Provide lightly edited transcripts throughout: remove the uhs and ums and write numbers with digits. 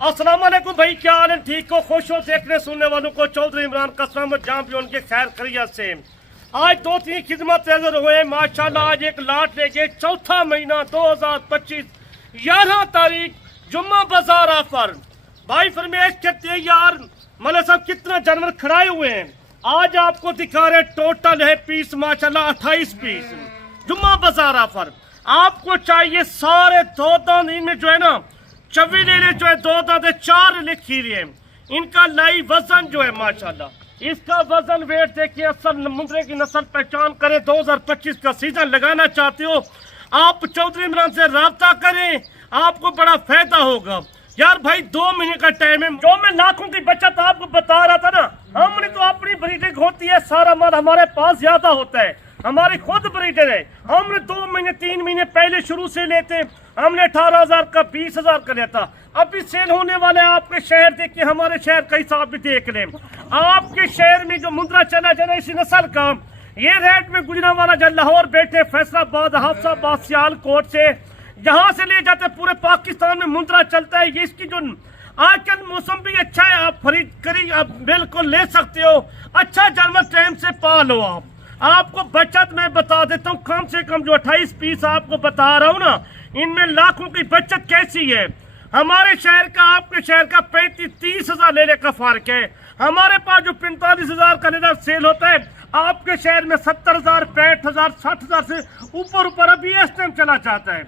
अस्सलाम वालेकुम भाई, क्या हाल है? ठीक हो? खुश हो? देखने सुनने वालों को चौधरी इमरान का सलामत जहाँ भी उनके खैर खैरियत से। आज 2-3 खिदमत नजर हुए माशाल्लाह। आज एक लाट लेके चौथा महीना 2025 11 तारीख जुम्मा बाजार ऑफर। भाई फरमाइश करते हैं यार मौला साहब कितना जानवर खड़ाए हुए हैं। आज आपको दिखा रहे टोटल है पीस माशाल्लाह 28 पीस जुम्मा बाजार ऑफर। आपको चाहिए सारे दो दांत इनमें जो है ना चवी ले ले, जो है दो दांत 4 लिखी रही है। इनका लाइव वजन जो है माशाल्लाह, इसका वजन वेट देखिए। असल मुंद्रे की नस्ल पहचान करें। 2025 का सीजन लगाना चाहते हो आप चौधरी इमरान से रब्ता करें, आपको बड़ा फायदा होगा यार। भाई 2 महीने का टाइम है। जो मैं लाखों की बचत आपको बता रहा था ना, हमने तो अपनी ब्रीडिंग होती है, सारा माल हमारे पास ज्यादा होता है, हमारी खुद ब्रीडर है। हमने 2 महीने 3 महीने पहले शुरू से लेते हैं। हमने 18,000 का 20,000 का लेता। अभी सेल होने वाले आपके शहर देखिए, हमारे शहर का हिसाब भी देख लें। आपके शहर में जो मुंद्रा चला जाना इसी नस्ल का ये रेट में गुजरावाला जब लाहौर बैठे फैसलाबाद हाफसाबाद सियालकोट से जहां से ले जाते पूरे पाकिस्तान में मुंद्रा चलता है। ये इसकी जो आजकल मौसम भी अच्छा है, आप खरीद करी आप बिल्कुल ले सकते हो। अच्छा जानवर टाइम से पालो। आपको बचत मैं बता देता हूँ, कम से कम जो 28 पीस आपको बता रहा हूँ ना, इनमें लाखों की बचत कैसी है। हमारे शहर का आपके शहर का 35-30 हजार लेने का फर्क है। हमारे पास जो 45,000 का लेना सेल होता है, आपके शहर में 70,000 65,000 60,000 से ऊपर अभी इस टाइम चला जाता है।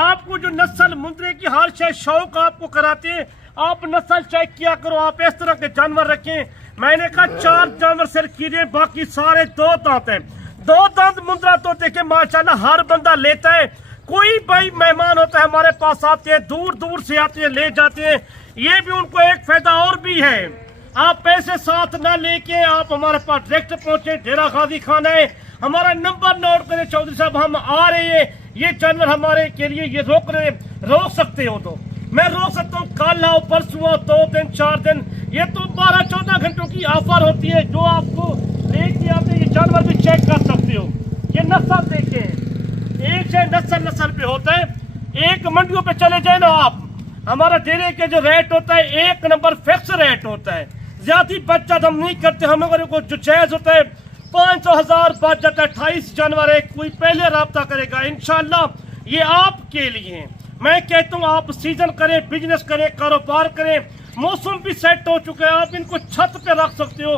आपको जो नस्ल मुंद्रे की हर शय शौक आपको कराते हैं, आप नस्ल चेक किया करो, आप इस तरह के जानवर रखें। मैंने कहा 4 जानवर सिर कीजिए, बाकी सारे 2 दांत हैं। 2 दांत मुंद्रा तो देखे माशाल्लाह हर बंदा लेता है। कोई भाई मेहमान होता है हमारे पास आते हैं, दूर दूर से आते हैं, ले जाते हैं। ये भी उनको एक फायदा और भी है, आप पैसे साथ ना लेके आप हमारे पास डायरेक्ट पहुंचे। डेरा गाजी खाना है, हमारा नंबर नोट करें चौधरी साहब, हम आ रहे हैं। ये जानवर हमारे के लिए ये रोक सकते हो तो मैं रोक सकता हूँ। कल आओ, परसों आओ, 2 दिन 4 दिन, ये तो 12-14 घंटों की ऑफर होती है। जो आपको लेके आते ये जानवर भी चेक कर सकते हो। ये नस्ल देखें, एक से नस्ल पे होता है। एक मंडियों पे चले जाए ना आप, हमारा डेरे के जो रेट होता है 1 नंबर फिक्स रेट होता है। ज्यादा बचत हम नहीं करते। हमारे को जो जायज होता है 500,000 बच जाता है। 28 जानवर है, कोई पहले रब्ता करेगा इंशाल्लाह। ये आपके लिए मैं कहता हूँ, आप सीजन करें, बिजनेस करें, कारोबार करें। मौसम भी सेट हो चुका है, आप इनको छत पे रख सकते हो।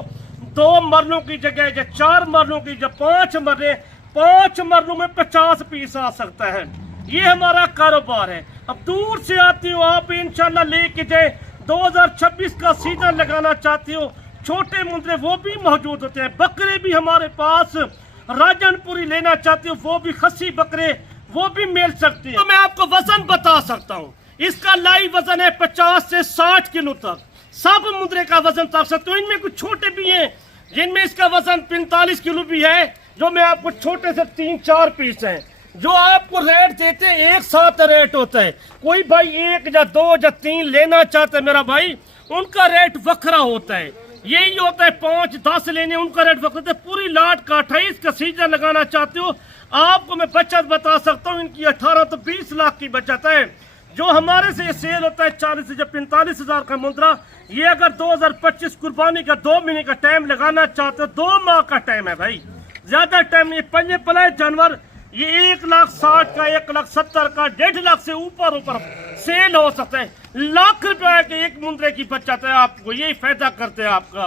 2 मरलों की जगह या 4 मरलों की जब 5 मरले, 5 मरलों में 50 पीस आ सकता है। ये हमारा कारोबार है। अब दूर से आती हो आप, इंशाल्लाह लेके जाए। 2026 का सीजन लगाना चाहते हो, छोटे मुंद्रे वो भी मौजूद होते हैं। बकरे भी हमारे पास, राजनपुरी लेना चाहते हो वो भी, खस्सी बकरे वो भी मिल सकते हैं। तो मैं आपको वजन बता सकता हूँ, इसका लाइव वजन है 50 से 60 किलो तक। सब मुंद्रे का वजन तक सकते हो। इनमें कुछ छोटे भी हैं जिनमें इसका वजन 45 किलो भी है। जो मैं आपको छोटे से 3-4 पीस हैं जो आपको रेट देते हैं, एक साथ रेट होता है। कोई भाई 1 या 2 या 3 लेना चाहता है मेरा भाई, उनका रेट वखरा होता है। यही होता है 5-10 लेने, उनका रेट वखरा होता है। पूरी लाट का 28 का सीजन लगाना चाहते हो, आपको मैं बचत बता सकता हूँ। इनकी 18 तो 20 लाख की बचत है। जो हमारे से सेल होता है 40 से 45,000 का मुंद्रा, ये अगर 2025 कुर्बानी का 2 महीने का टाइम लगाना चाहते हो, 2 माह का टाइम है भाई, ज्यादा टाइम नहीं। पंजे पलाए जानवर ये 1,60,000 का, 1,70,000 का, 1.5 लाख से ऊपर सेल हो सकता है। लाख रुपए के एक मुंद्रे की बचत है। आपको यही फायदा करते हैं आपका।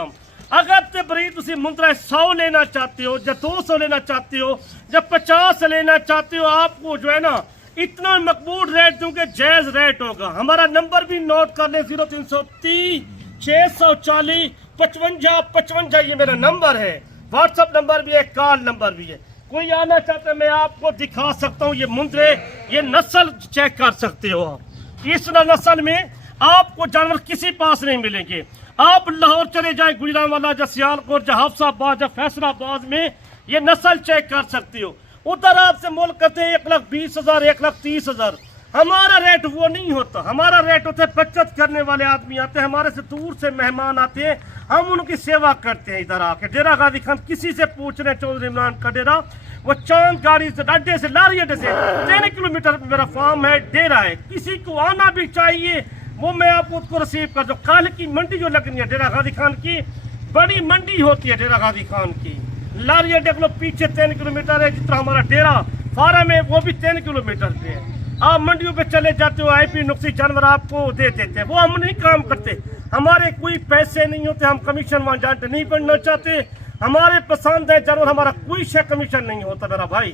अगर ते बरी तुसी मुंद्रा 100 लेना चाहते हो या 200 लेना चाहते हो या 50 लेना चाहते हो, आपको जो है ना इतना मकबूल रेट दूंगे, जायज रेट होगा। हमारा नंबर भी नोट कर ले, 0330 640 5555, ये मेरा नंबर है। व्हाट्सएप नंबर भी है, कॉल नंबर भी है। कोई आना चाहता है मैं आपको दिखा सकता हूँ। ये मुंद्रे, ये नस्ल चेक कर सकते हो आप। इस नस्ल में आपको जानवर किसी पास नहीं मिलेंगे। आप लाहौर चले जाए, गुजरांवाला या सियालकोट या हाफसाबाद या फैसलाबाद में ये नस्ल चेक कर सकते हो। उधर आपसे मोल करते हैं 1,20,000 1,30,000। हमारा रेट वो नहीं होता। हमारा रेट होता है, बचत करने वाले आदमी आते हैं, हमारे से दूर से मेहमान आते हैं, हम उनकी सेवा करते हैं। इधर आके डेरा गाजी खान, किसी से पूछ रहे चौधरी इमरान का डेरा, वो चांद गाड़ी से अड्डे से लारी अड्डे से 3 किलोमीटर मेरा फार्म है, डेरा है। किसी को आना भी चाहिए वो मैं आपको उसको रिसीव कर दूँ। कल की मंडी जो लगनी है डेरा गाजी खान की, बड़ी मंडी होती है डेरा गाजी खान की। लारिया देख लो पीछे 3 किलोमीटर है, जितना हमारा डेरा फार्म है वो भी 3 किलोमीटर पे है। आप मंडियों पे चले जाते हो, IP नुक्सी जानवर आपको दे देते हैं, वो हम नहीं काम करते। हमारे कोई पैसे नहीं होते, हम कमीशन वहाँ जानते नहीं बनना चाहते। हमारे पसंद है जानवर, हमारा कोई शे कमीशन नहीं होता मेरा भाई।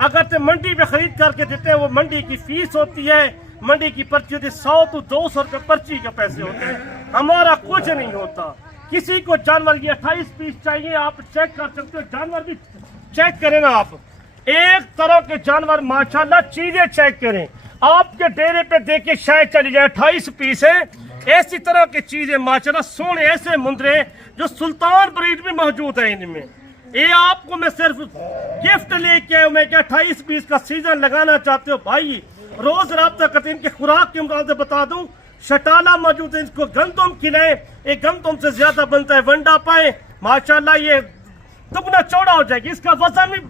अगर तो मंडी पे खरीद करके देते हैं, वो मंडी की फीस होती है, मंडी की पर्ची होती है, 100 तो 200 रुपये पर्ची के पैसे होते हैं, हमारा कुछ नहीं होता। किसी को जानवर ये 28 पीस चाहिए, आप चेक कर सकते हो, जानवर भी चेक करें ना आप, एक तरह के जानवर माशाल्लाह, चीजें चेक करें। आपके डेरे पे देखिए शायद चली जाए 28 पीस है, ऐसी तरह की चीजें माशाल्लाह, सोने ऐसे मुंदरे जो सुल्तान ब्रीड में मौजूद है इनमें। ये आपको मैं सिर्फ गिफ्ट लेके आया हूं, मैं क्या 28 पीस का सीजन लगाना चाहते हो भाई, रोज राब्ता करते इनके खुराक के मुताबिक बता दूं। शटाला मौजूद है, इसको गंदम खिलाएं, एक गंदम से ज्यादा बनता है, वंडा पाए माशाल्लाह, ये दुगना चौड़ा हो जाएगी। इसका वजन भी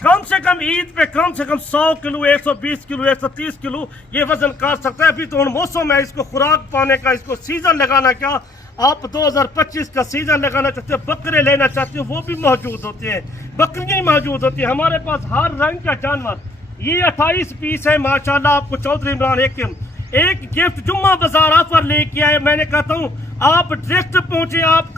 कम से कम ईद पे कम से कम 100 किलो, 120 किलो, 130 किलो ये वजन काट सकता है। अभी तो मौसम है इसको खुराक पाने का, इसको सीजन लगाना, क्या आप 2025 का सीजन लगाना चाहते हो, बकरे लेना चाहते हो, वो भी मौजूद होते हैं, बकरियां मौजूद होती है हमारे पास, हर रंग का जानवर। ये 28 पीस है माशाल्लाह। आपको चौधरी इमरान एक गिफ्ट जुम्मा बाजार ऑफर लेके आए। मैंने कहता हूँ आप डायरेक्ट पहुंचे, आप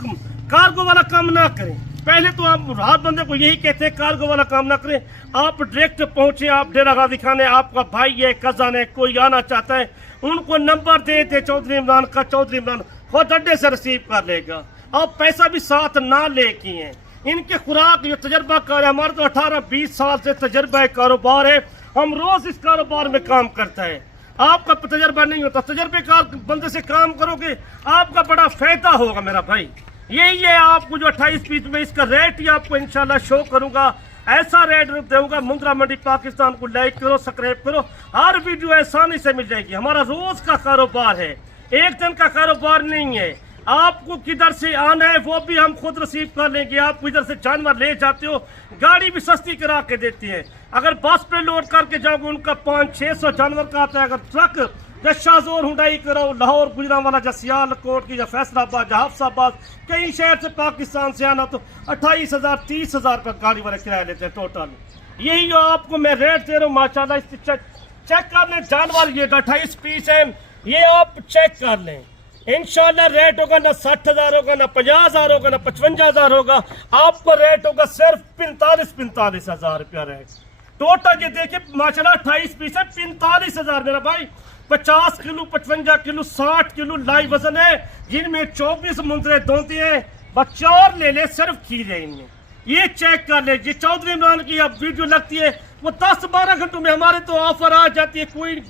कार्गो वाला काम ना करें। पहले तो आप रात बंदे को यही कहते हैं कार्गो वाला काम ना करें, आप डायरेक्ट पहुंचे। आप डेरा गाजी खान है, आपका भाई है, कजन है, कोई आना चाहता है, उनको नंबर देते चौधरी इमरान का, चौधरी इमरान खुद अड्डे से रिसीव कर लेगा। आप पैसा भी साथ ना लेके हैं। इनके खुराक जो तजर्बा कार है, हमारा तो 18-20 साल से तजर्बा कारोबार है, हम रोज इस कारोबार में काम करता है। आपका तजर्बा नहीं होता, तजर्बेकार बंदे से काम करोगे आपका बड़ा फायदा होगा मेरा भाई। यही है आपको जो 28 पीस में इसका रेट ही आपको इंशाल्लाह शो करूंगा, ऐसा रेट दूंगा। मुंद्रा मंडी पाकिस्तान को लाइक करो, सब्सक्राइब करो, हर वीडियो आसानी से मिल जाएगी। हमारा रोज का कारोबार है, एक दिन का कारोबार नहीं है। आपको किधर से आना है वो भी हम खुद रिसीव कर लेंगे। आप इधर से जानवर ले जाते हो, गाड़ी भी सस्ती करा के देती है। अगर बस पे लोड करके जाओगे उनका 500-600 जानवर का आता है। अगर ट्रक शाहजोर हुंडई करो, लाहौर गुजरांवाला, या सियालकोट की, या फैसलाबाद, या हफ्साबाद, कई शहर से पाकिस्तान से आना तो 28,000 30,000 रुपये गाड़ी वाले किराया लेते हैं टोटल। यही जो आपको मैं रेट दे रहा हूँ माशाल्लाह, चेक कर लें जानवर। ये 28 पीस है, ये आप चेक कर लें। इंशाल्लाह रेट होगा ना 60,000 होगा, ना 50,000 होगा, ना 55,000 होगा, आपका रेट होगा सिर्फ 45,000 रुपया रेट टोटल। ये देखिए माशाल्लाह 28 पीस है, 45,000 मेरा भाई। 50 किलो, 55 किलो, 60 किलो लाइव वजन है, जिनमें 24 मुंदरे दोंते हैं, बच्चौर ले ले सिर्फ खीरे इनमें। ये चेक कर ले। जी चौधरी इमरान की अब वीडियो लगती है वो 10-12 घंटों में हमारे तो ऑफर आ जाती है, कोई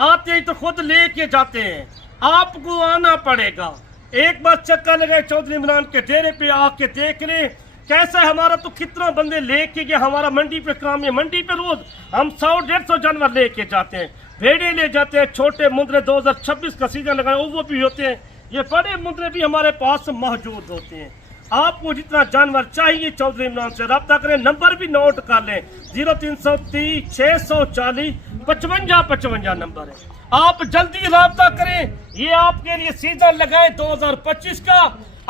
आते ही तो खुद लेके जाते हैं, आपको आना पड़ेगा। एक बार चक्कर लगाए चौधरी इमरान के डेरे पे आके देख ले कैसा है हमारा, तो कितना बंदे लेके गए। हमारा मंडी पे काम है, मंडी पे रोज हम 100-150 जानवर लेके जाते हैं, भेड़े ले जाते हैं, छोटे मुंदरे 2026 का सीजन लगाए वो भी होते हैं, ये बड़े मुंदरे भी हमारे पास मौजूद होते हैं। आपको जितना जानवर चाहिए चौधरी इमरान से रब्ता करें, नंबर भी नोट कर लें, 0330 640 5555 नंबर है। आप जल्दी रब्ता करें, ये आपके लिए सीजन लगाए 2025 का।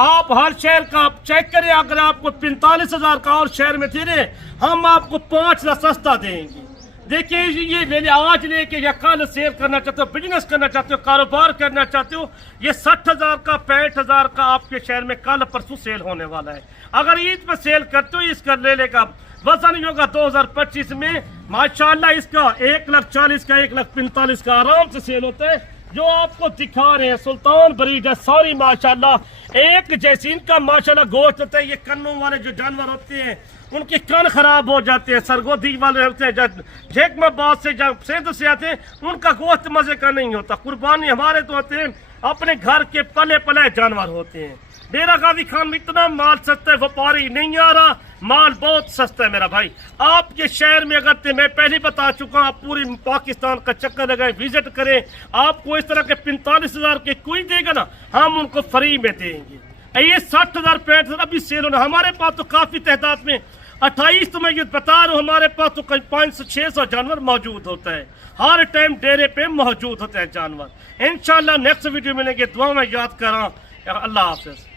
आप हर शहर का आप चेक करें, अगर आपको 45,000 का और शहर में दे रहे, हम आपको 5 सस्ता देंगे। देखिए ये ले आज लेके या कल सेल करना चाहते हो, बिजनेस करना चाहते हो, कारोबार करना चाहते हो, ये 60,000 का 65,000 का आपके शहर में कल परसों सेल होने वाला है। अगर ईद पे सेल करते हो इसका ले लेगा वजन होगा 2025 में माशाल्लाह इसका 1,40,000 का 1,45,000 का आराम से सेल होता है। जो आपको दिखा रहे हैं सुल्तान ब्रीड है, सॉरी माशाल्लाह एक जैसी इनका माशाल्लाह गोश्त होता है। ये कन्नों वाले जो जानवर होते हैं उनके कान खराब हो जाते हैं, सरगोदी वाले होते हैं, झेकमाबाद से जब सेंध से आते हैं उनका गोश्त मजे का नहीं होता। कुर्बानी हमारे तो होते हैं अपने घर के पले पले जानवर होते हैं। डेरा गाजी खान में इतना माल सस्ता है, व्यापारी नहीं आ रहा, माल बहुत सस्ता है मेरा भाई। आपके शहर में अगर मैं पहले बता चुका हूँ, आप पूरी पाकिस्तान का चक्कर लगाए, विजिट करें, आपको इस तरह के 45,000 के कोई देगा ना, हम उनको फ्री में देंगे। ये 60,000 65,000 अभी सेल होना, हमारे पास तो काफी तादाद में 28 तो मैं ये बता रहा हूँ, हमारे पास तो कहीं 500 से 600 जानवर मौजूद होते हैं, हर टाइम डेरे पे मौजूद होते हैं जानवर। इंशाल्लाह नेक्स्ट वीडियो मिलेंगे, दुआ में याद करा। अल्लाह हाफिज़।